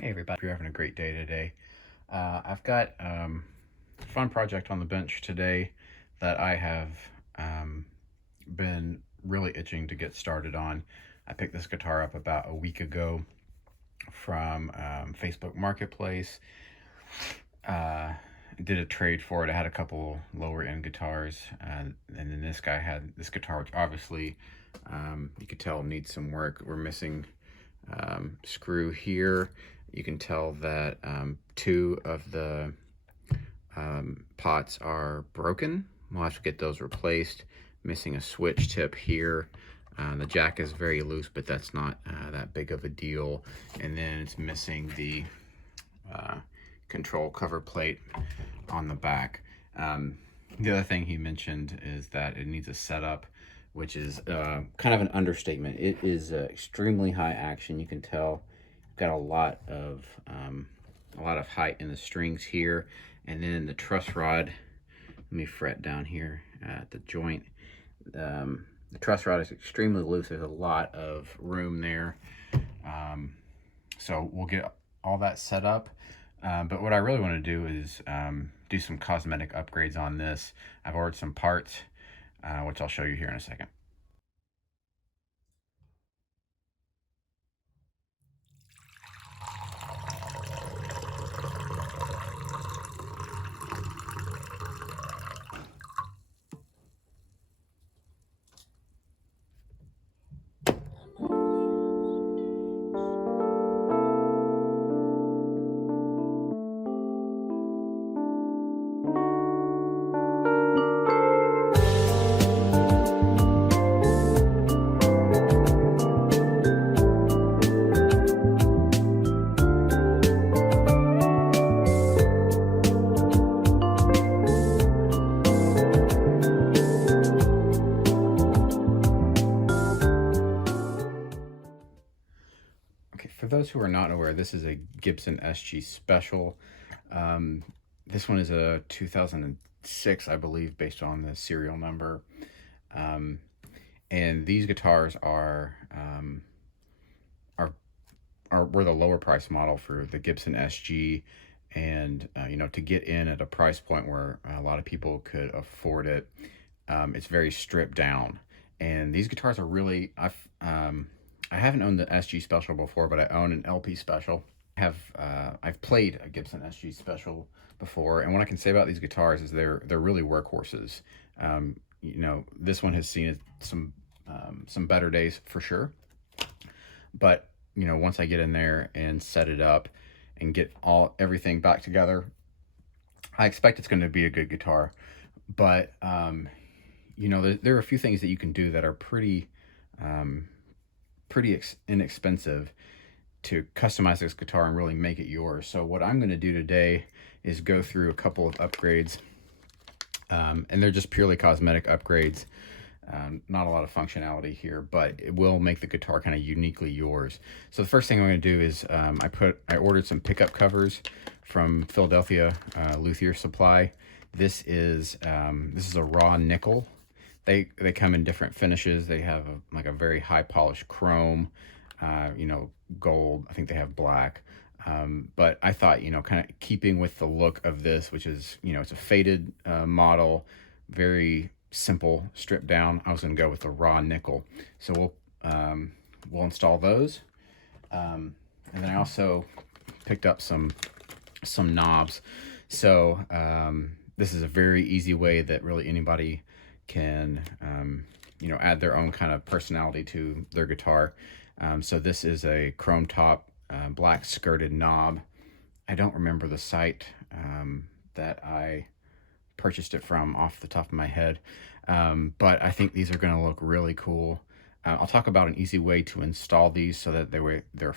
Hey everybody, hope you're having a great day today. I've got a fun project on the bench today that I have been really itching to get started on. I picked this guitar up about a week ago from Facebook Marketplace. Uh, did a trade for it. I had a couple lower end guitars, and then this guy had this guitar, which obviously you could tell needs some work. We're missing screw here. You can tell that two of the pots are broken. We'll have to get those replaced. Missing a switch tip here. The jack is very loose, but that's not that big of a deal. And then it's missing the control cover plate on the back. The other thing he mentioned is that it needs a setup, which is kind of an understatement. It is extremely high action. You can tell got a lot of height in the strings here, and then the truss rod. Let me fret down here at the joint. The truss rod is extremely loose. There's a lot of room there, so we'll get all that set up. But what I really want to do is do some cosmetic upgrades on this. I've ordered some parts, which I'll show you here in a second. For those who are not aware, this is a Gibson SG Special. This one is a 2006, I believe, based on the serial number. And these guitars were the lower price model for the Gibson SG, and you know, to get in at a price point where a lot of people could afford it, it's very stripped down. And these guitars are really I haven't owned the SG Special before, but I own an LP Special. I've played a Gibson SG Special before, and what I can say about these guitars is they're really workhorses. You know, this one has seen some better days for sure, but you know, once I get in there and set it up and get everything back together, I expect it's going to be a good guitar. But you know, there are a few things that you can do that are pretty inexpensive to customize this guitar and really make it yours. So what I'm going to do today is go through a couple of upgrades, and they're just purely cosmetic upgrades. Not a lot of functionality here, but it will make the guitar kind of uniquely yours. So the first thing I'm going to do is I ordered some pickup covers from Philadelphia Luthier Supply. This is a raw nickel. They come in different finishes. They have like a very high polished chrome, you know, gold. I think they have black. But I thought, you know, kind of keeping with the look of this, which is, you know, it's a faded model, very simple, stripped down. I was going to go with the raw nickel. So we'll install those. And then I also picked up some knobs. So this is a very easy way that really anybody can you know, add their own kind of personality to their guitar. So this is a chrome top black skirted knob. I don't remember the site that I purchased it from off the top of my head, but I think these are going to look really cool. I'll talk about an easy way to install these so that they're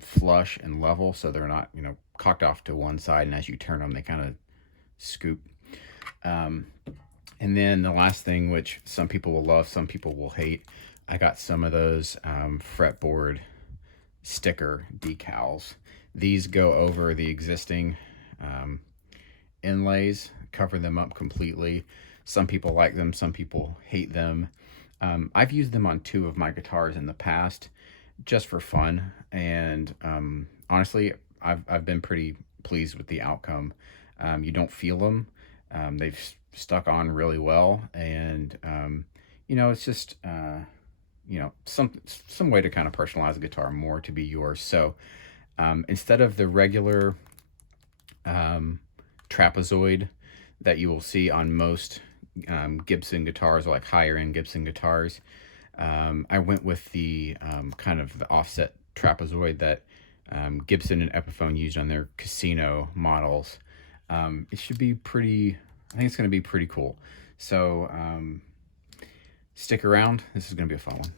flush and level, so they're not, you know, cocked off to one side, and as you turn them they kind of scoop. And then the last thing, which some people will love, some people will hate, I got some of those Fretboard sticker decals. These go over the existing inlays, cover them up completely. Some people like them, some people hate them. I've used them on two of my guitars in the past. just for fun. And honestly, I've been pretty pleased with the outcome. You don't feel them. They've stuck on really well, and you know, it's just you know, some way to kind of personalize a guitar more to be yours. So instead of the regular trapezoid that you will see on most Gibson guitars, or like higher end Gibson guitars, I went with the kind of the offset trapezoid that Gibson and Epiphone used on their Casino models. It should be pretty, I think it's going to be pretty cool. So stick around. This is going to be a fun one.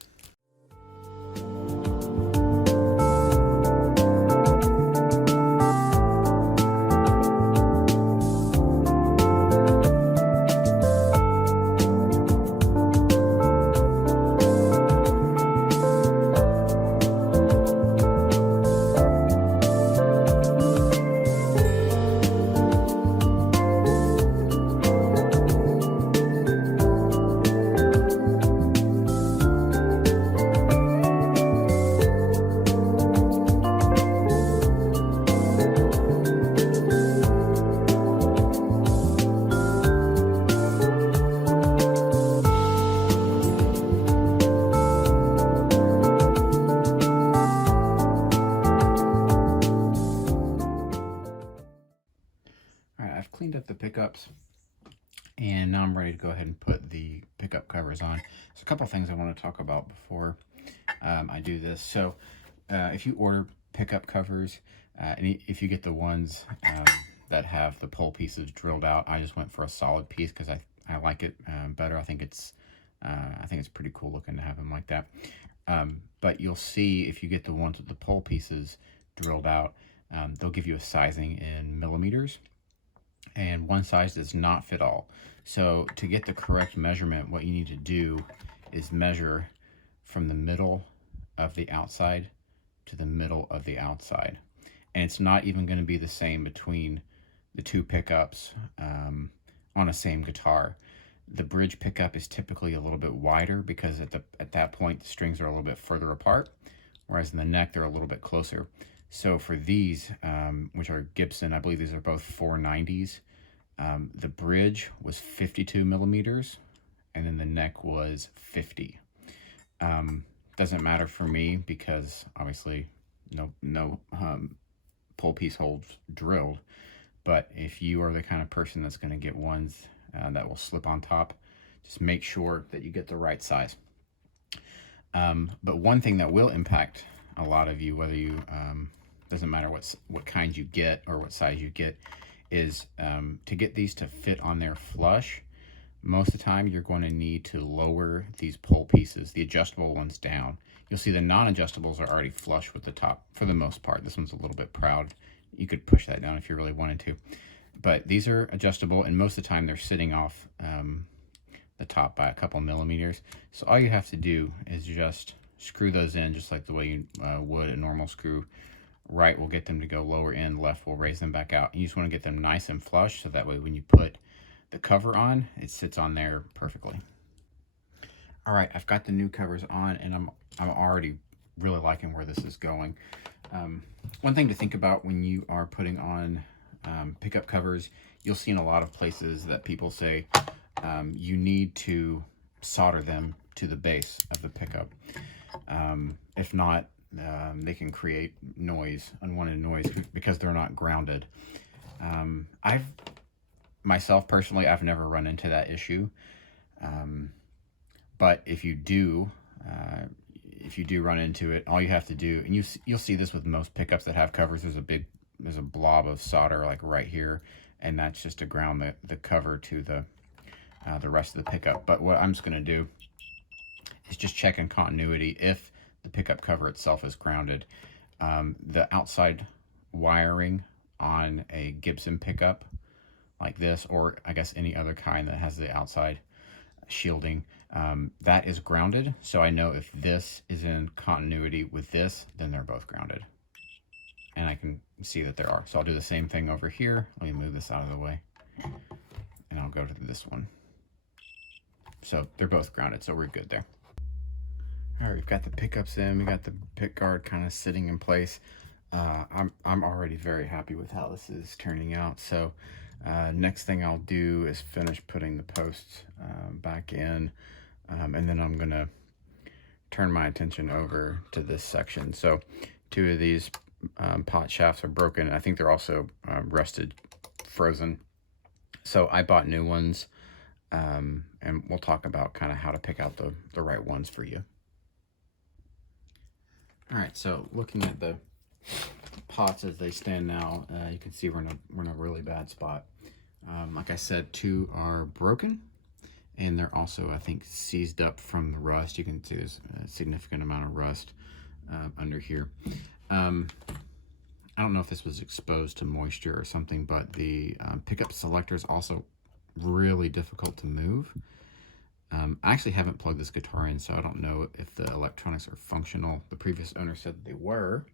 I've cleaned up the pickups, and now I'm ready to go ahead and put the pickup covers on. There's a couple things I want to talk about before I do this. So if you order pickup covers, and if you get the ones that have the pole pieces drilled out, I just went for a solid piece because I like it better. I think it's pretty cool looking to have them like that. But you'll see if you get the ones with the pole pieces drilled out, they'll give you a sizing in millimeters, and one size does not fit all. So to get the correct measurement, what you need to do is measure from the middle of the outside to the middle of the outside. And it's not even going to be the same between the two pickups on a same guitar. The bridge pickup is typically a little bit wider because at that point the strings are a little bit further apart, whereas in the neck they're a little bit closer. So for these, which are Gibson, I believe these are both 490s, the bridge was 52 millimeters, and then the neck was 50. Doesn't matter for me because obviously no pole piece holes drilled. But if you are the kind of person that's going to get ones that will slip on top, just make sure that you get the right size. But one thing that will impact a lot of you, whether you doesn't matter what kind you get or what size you get, is to get these to fit on there flush. Most of the time you're going to need to lower these pole pieces, the adjustable ones, down. You'll see the non-adjustables are already flush with the top for the most part. This one's a little bit proud. You could push that down if you really wanted to. But these are adjustable, and most of the time they're sitting off the top by a couple millimeters. So all you have to do is just screw those in just like the way you would a normal screw. Right will get them to go lower in, left will raise them back out. You just want to get them nice and flush so that way when you put the cover on, it sits on there perfectly. All right, I've got the new covers on, and I'm already really liking where this is going. One thing to think about when you are putting on pickup covers, you'll see in a lot of places that people say you need to solder them to the base of the pickup. If not, they can create noise, unwanted noise, because they're not grounded. Myself personally, I've never run into that issue. But if you do run into it, all you have to do, and you'll see this with most pickups that have covers, there's a blob of solder like right here, and that's just to ground the cover to the rest of the pickup. But what I'm just going to do is just check in continuity if the pickup cover itself is grounded. The outside wiring on a Gibson pickup like this, or I guess any other kind that has the outside shielding, that is grounded. So I know if this is in continuity with this, then they're both grounded. And I can see that there are. So I'll do the same thing over here. Let me move this out of the way. And I'll go to this one. So they're both grounded, so we're good there. All right, we've got the pickups in, we got the pick guard kind of sitting in place. I'm already very happy with how this is turning out. So next thing I'll do is finish putting the posts back in, and then I'm gonna turn my attention over to this section. So two of these pot shafts are broken. I think they're also rusted, frozen. So I bought new ones, and we'll talk about kind of how to pick out the right ones for you. All right, so looking at the pots as they stand now, you can see we're in a really bad spot. Like I said, two are broken, and they're also, I think, seized up from the rust. You can see there's a significant amount of rust under here. I don't know if this was exposed to moisture or something, but the pickup selector is also really difficult to move. I actually haven't plugged this guitar in, so I don't know if the electronics are functional. The previous owner said they were.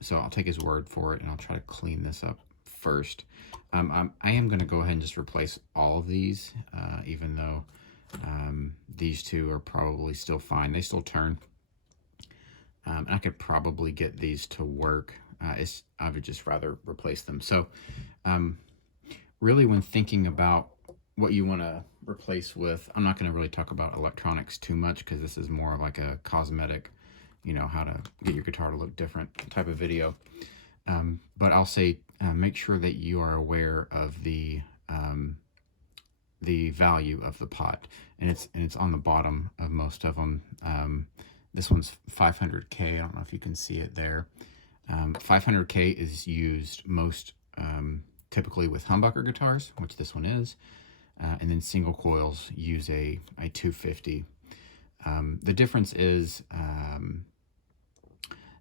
So I'll take his word for it, and I'll try to clean this up first. I am going to go ahead and just replace all of these, even though these two are probably still fine. They still turn. And I could probably get these to work. I would just rather replace them. So really, when thinking about what you want to replace with, I'm not going to really talk about electronics too much, because this is more of like a cosmetic, you know, how to get your guitar to look different type of video. But I'll say make sure that you are aware of the value of the pot, and it's on the bottom of most of them. This one's 500K. I don't know if you can see it there. 500K is used most typically with humbucker guitars, which this one is, and then single coils use a 250. The difference is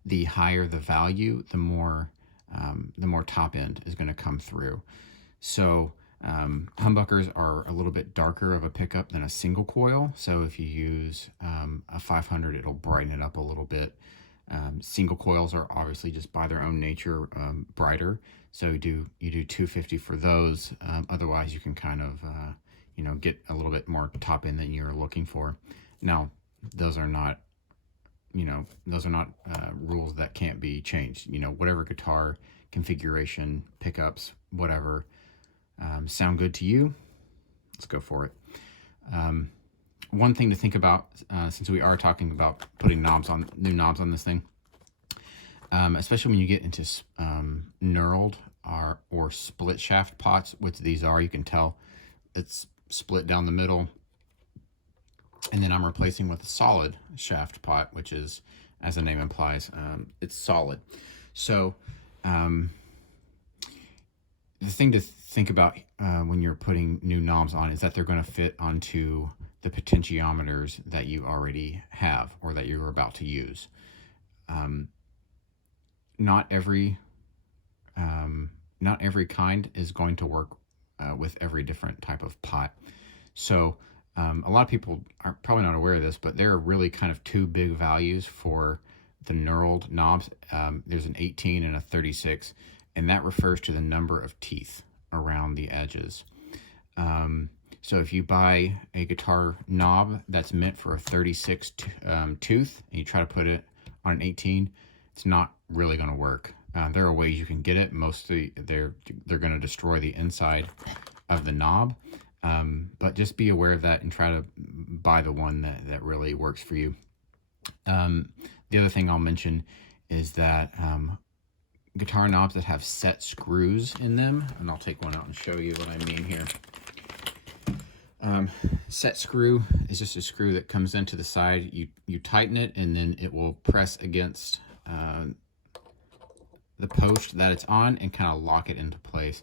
the higher the value, the more top end is going to come through. So humbuckers are a little bit darker of a pickup than a single coil. So if you use a 500, it'll brighten it up a little bit. Single coils are obviously just by their own nature brighter. So you do 250 for those. Otherwise, you can kind of you know, get a little bit more top end than you're looking for. Now, those are not, you know, rules that can't be changed. You know, whatever guitar configuration, pickups, whatever sound good to you, let's go for it. One thing to think about, since we are talking about putting new knobs on this thing, especially when you get into knurled or split shaft pots, which these are, you can tell it's split down the middle. And then I'm replacing with a solid shaft pot, which is, as the name implies, it's solid. So the thing to think about when you're putting new knobs on is that they're going to fit onto the potentiometers that you already have or that you're about to use. Not every kind is going to work with every different type of pot. So a lot of people are probably not aware of this, but there are really kind of two big values for the knurled knobs. There's an 18 and a 36, and that refers to the number of teeth around the edges. So if you buy a guitar knob that's meant for a 36 tooth, and you try to put it on an 18, it's not really going to work. There are ways you can get it. Mostly they're going to destroy the inside of the knob. But just be aware of that and try to buy the one that really works for you. The other thing I'll mention is that guitar knobs that have set screws in them, and I'll take one out and show you what I mean here. Set screw is just a screw that comes into the side. You tighten it, and then it will press against the post that it's on and kind of lock it into place.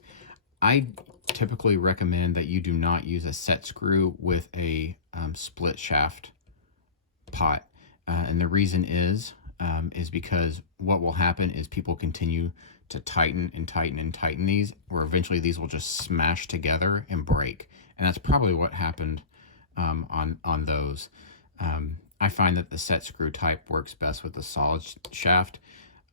I typically recommend that you do not use a set screw with a split shaft pot, and the reason is because what will happen is people continue to tighten and tighten and tighten these, or eventually these will just smash together and break, and that's probably what happened on those. I find that the set screw type works best with the solid shaft.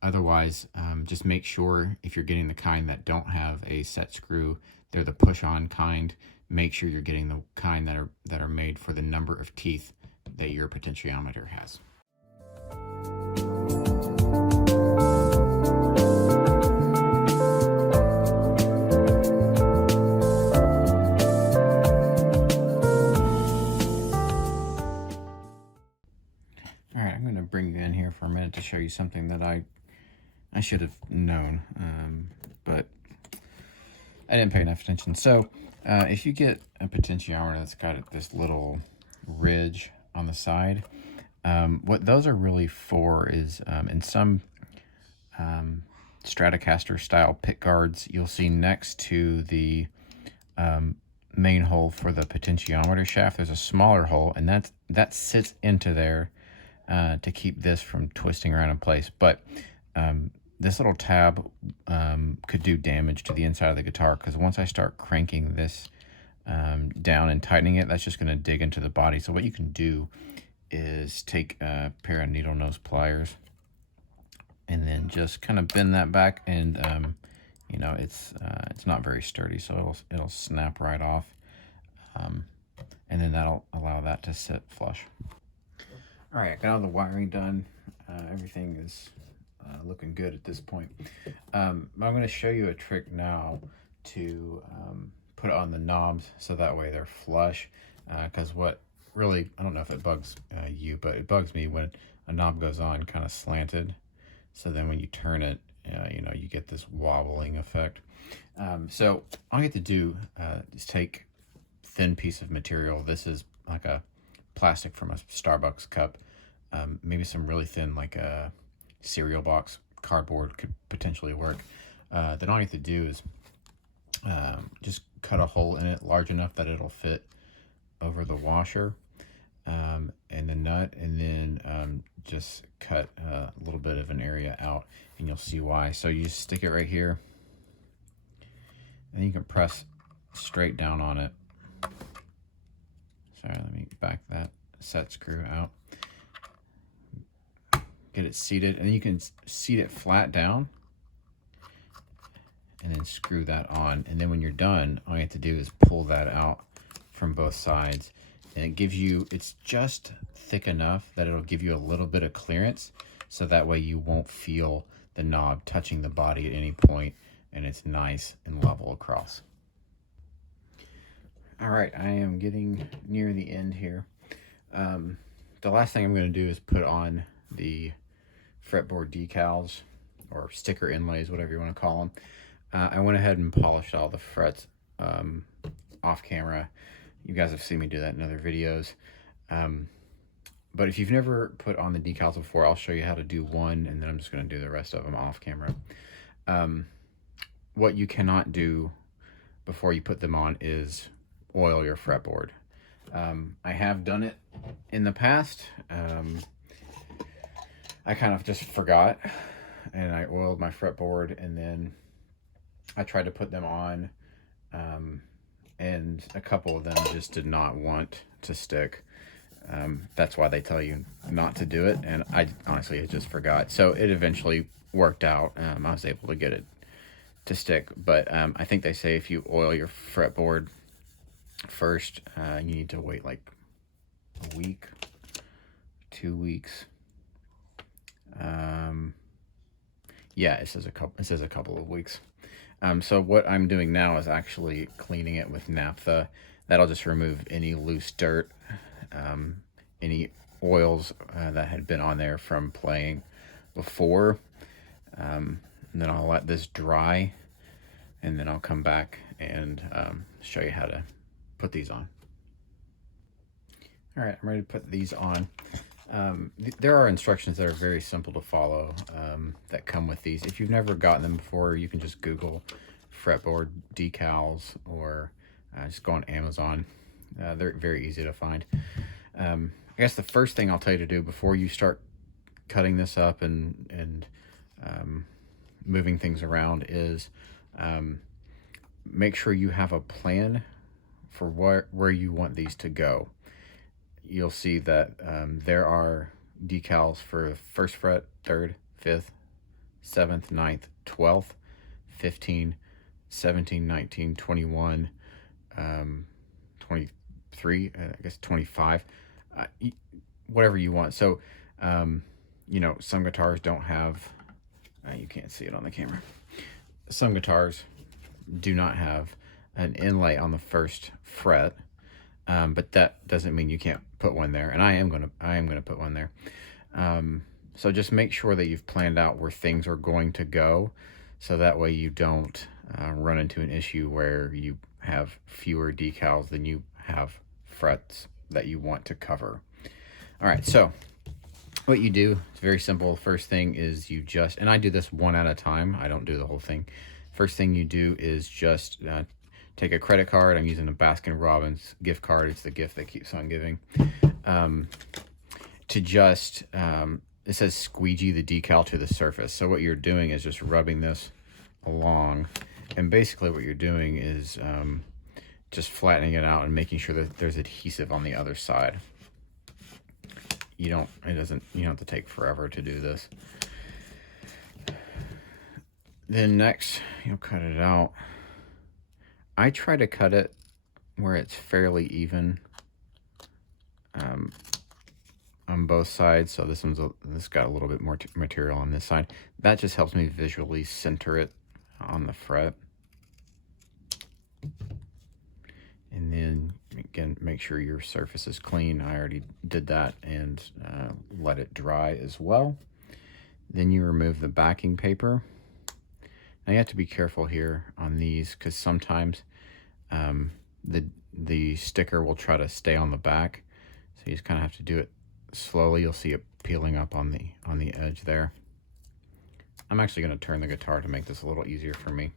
Otherwise, just make sure if you're getting the kind that don't have a set screw, they're the push-on kind. Make sure you're getting the kind that are made for the number of teeth that your potentiometer has. All right, I'm going to bring you in here for a minute to show you something that I should have known, but I didn't pay enough attention. So if you get a potentiometer that's got this little ridge on the side, what those are really for is in some Stratocaster style pick guards, you'll see next to the main hole for the potentiometer shaft, there's a smaller hole, and that sits into there to keep this from twisting around in place. But this little tab could do damage to the inside of the guitar, because once I start cranking this down and tightening it, that's just going to dig into the body. So what you can do is take a pair of needle nose pliers and then just kind of bend that back, and you know, it's not very sturdy, so it'll snap right off, and then that'll allow that to sit flush. All right, I got all the wiring done. Everything is looking good at this point. I'm going to show you a trick now to put it on the knobs so that way they're flush. Because what really, I don't know if it bugs you, but it bugs me when a knob goes on kind of slanted. So then when you turn it, you know, you get this wobbling effect. So all you have to do is take a thin piece of material. This is like a plastic from a Starbucks cup, maybe some really thin, like a cereal box cardboard could potentially work. Then all you have to do is just cut a hole in it large enough that it'll fit over the washer and the nut, and then just cut a little bit of an area out, and you'll see why. So you just stick it right here, and you can press straight down on it. Sorry, let me back that set screw out. Get it seated, and you can seat it flat down and then screw that on. And then when you're done, all you have to do is pull that out from both sides, and it gives you, it's just thick enough that it'll give you a little bit of clearance, so that way you won't feel the knob touching the body at any point, and it's nice and level across. All right, I am getting near the end here. The last thing I'm going to do is put on the fretboard decals, or sticker inlays, whatever you want to call them. I went ahead and polished all the frets off camera. You guys have seen me do that in other videos. But if you've never put on the decals before, I'll show you how to do one, and then I'm just going to do the rest of them off camera. What you cannot do before you put them on is oil your fretboard. I have done it in the past. I kind of just forgot, and I oiled my fretboard, and then I tried to put them on, and a couple of them just did not want to stick. That's why they tell you not to do it, and I honestly just forgot. So it eventually worked out. I was able to get it to stick, but I think they say if you oil your fretboard first, you need to wait like a week, 2 weeks. Yeah, it says a couple of weeks. So what I'm doing now is actually cleaning it with naphtha. That'll just remove any loose dirt, any oils that had been on there from playing before. And then I'll let this dry, and then I'll come back and show you how to put these on. All right, I'm ready to put these on. There are instructions that are very simple to follow that come with these. If you've never gotten them before, you can just Google fretboard decals, or just go on Amazon. They're very easy to find. I guess the first thing I'll tell you to do before you start cutting this up and moving things around is make sure you have a plan for where you want these to go. You'll see that there are decals for 1st fret, 3rd, 5th, 7th, 9th, 12th, 15, 17, 19, 21, 23, I guess 25. whatever you want. So, you know, some guitars don't have, you can't see it on the camera. Some guitars do not have an inlay on the first fret, but that doesn't mean you can't put one there. And I am gonna put one there. So just make sure that you've planned out where things are going to go, so that way you don't run into an issue where you have fewer decals than you have frets that you want to cover. All right, so what you do, it's very simple. First thing is you just, and I do this one at a time, I don't do the whole thing. First thing you do is just take a credit card. I'm using a Baskin-Robbins gift card. It's the gift that keeps on giving. To just, it says squeegee the decal to the surface. So what you're doing is just rubbing this along. And basically what you're doing is just flattening it out and making sure that there's adhesive on the other side. You don't have to take forever to do this. Then next, you'll cut it out. I try to cut it where it's fairly even on both sides. So this got a little bit more material on this side. That just helps me visually center it on the fret. And then again, make sure your surface is clean. I already did that and let it dry as well. Then you remove the backing paper. Now you have to be careful here on these, because sometimes the sticker will try to stay on the back. So you just kind of have to do it slowly. You'll see it peeling up on the edge there. I'm actually going to turn the guitar to make this a little easier for me.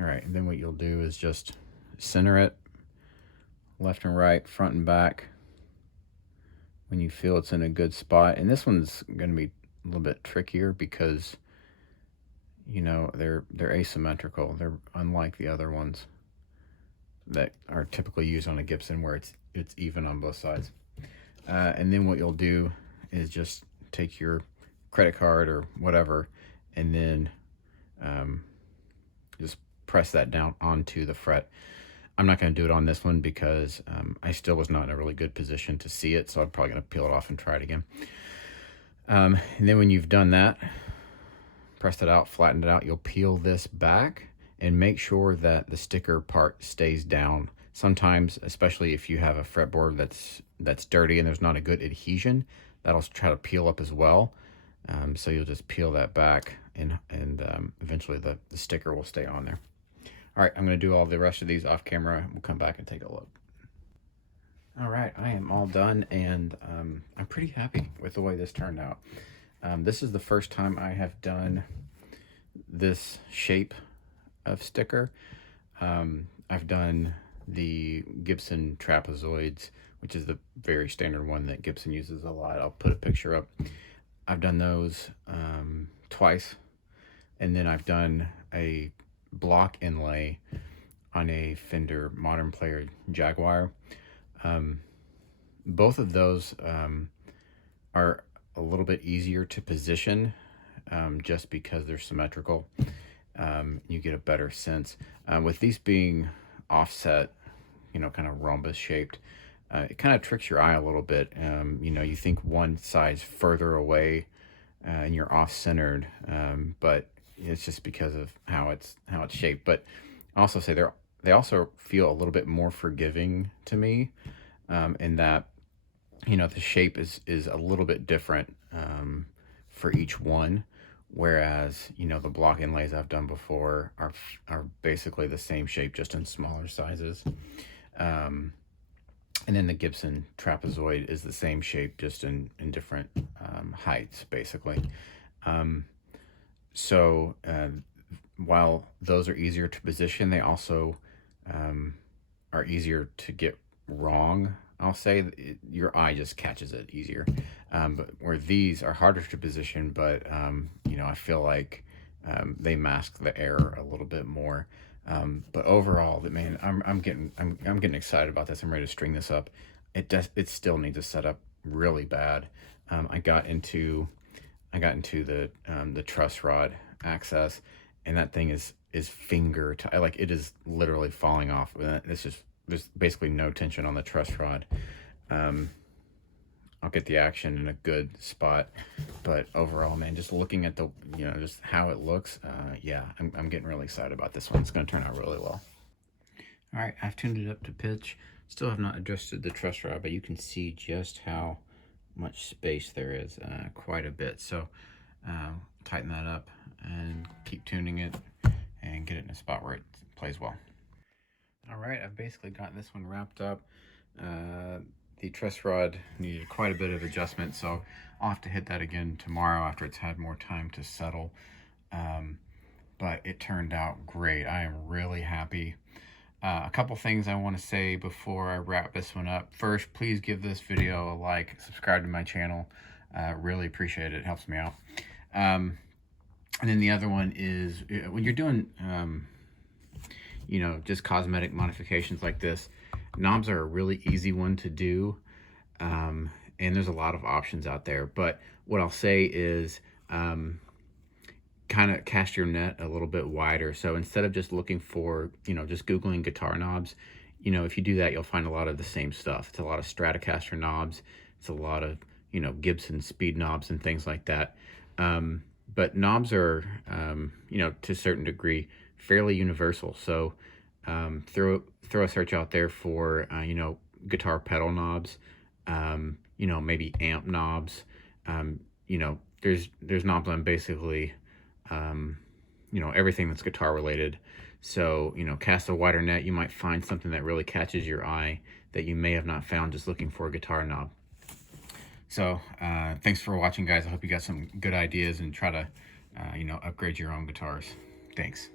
All right, and then what you'll do is just center it left and right, front and back, when you feel it's in a good spot. And this one's going to be a little bit trickier because, you know, they're asymmetrical. They're unlike the other ones that are typically used on a Gibson, where it's even on both sides. And then what you'll do is just take your credit card or whatever, and then just press that down onto the fret. I'm not going to do it on this one because I still was not in a really good position to see it, so I'm probably going to peel it off and try it again. And then when you've done that, pressed it out, flattened it out, you'll peel this back and make sure that the sticker part stays down. Sometimes, especially if you have a fretboard that's dirty and there's not a good adhesion, that'll try to peel up as well. So you'll just peel that back, and eventually the sticker will stay on there. All right, I'm going to do all the rest of these off camera. We'll come back and take a look. All right, I am all done, and I'm pretty happy with the way this turned out. This is the first time I have done this shape of sticker. I've done the Gibson trapezoids, which is the very standard one that Gibson uses a lot. I'll put a picture up. I've done those twice, and then I've done a block inlay on a Fender Modern Player Jaguar. Both of those are a little bit easier to position just because they're symmetrical. You get a better sense. With these being offset, you know, kind of rhombus shaped, it kind of tricks your eye a little bit. You know, you think one side's further away and you're off-centered, but it's just because of how it's shaped. But I also say they also feel a little bit more forgiving to me, in that, you know, the shape is a little bit different for each one, whereas, you know, the block inlays I've done before are basically the same shape, just in smaller sizes. And then the Gibson trapezoid is the same shape, just in different heights, basically. So while those are easier to position, they also are easier to get wrong. I'll say your eye just catches it easier. But where these are harder to position, but you know, I feel like they mask the error a little bit more. But overall, man, I'm getting excited about this. I'm ready to string this up. It still needs a setup really bad. I got into the truss rod access, and that thing is is finger tight. Like, it is literally falling off. It's just, there's basically no tension on the truss rod. I'll get the action in a good spot, but overall, man, just looking at the, just how it looks, yeah, I'm getting really excited about this one. It's going to turn out really well. All right, I've tuned it up to pitch. Still have not adjusted the truss rod, but you can see just how much space there is, quite a bit. So tighten that up and keep tuning it and get it in a spot where it plays well. All right, I've basically got this one wrapped up. The truss rod needed quite a bit of adjustment, so I'll have to hit that again tomorrow after it's had more time to settle. But it turned out great. I am really happy. A couple things I want to say before I wrap this one up. First, please give this video a like, subscribe to my channel. Really appreciate it. It helps me out. And then the other one is, when you're doing, just cosmetic modifications like this, knobs are a really easy one to do. And there's a lot of options out there. But what I'll say is, kind of cast your net a little bit wider. So instead of just looking for, just Googling guitar knobs, if you do that, you'll find a lot of the same stuff. It's a lot of Stratocaster knobs. It's a lot of, Gibson speed knobs and things like that. But knobs are, to a certain degree, fairly universal. So throw a search out there for, guitar pedal knobs, maybe amp knobs. There's knobs on basically, everything that's guitar related. So, cast a wider net, you might find something that really catches your eye that you may have not found just looking for a guitar knob. So, thanks for watching, guys. I hope you got some good ideas and try to, upgrade your own guitars. Thanks.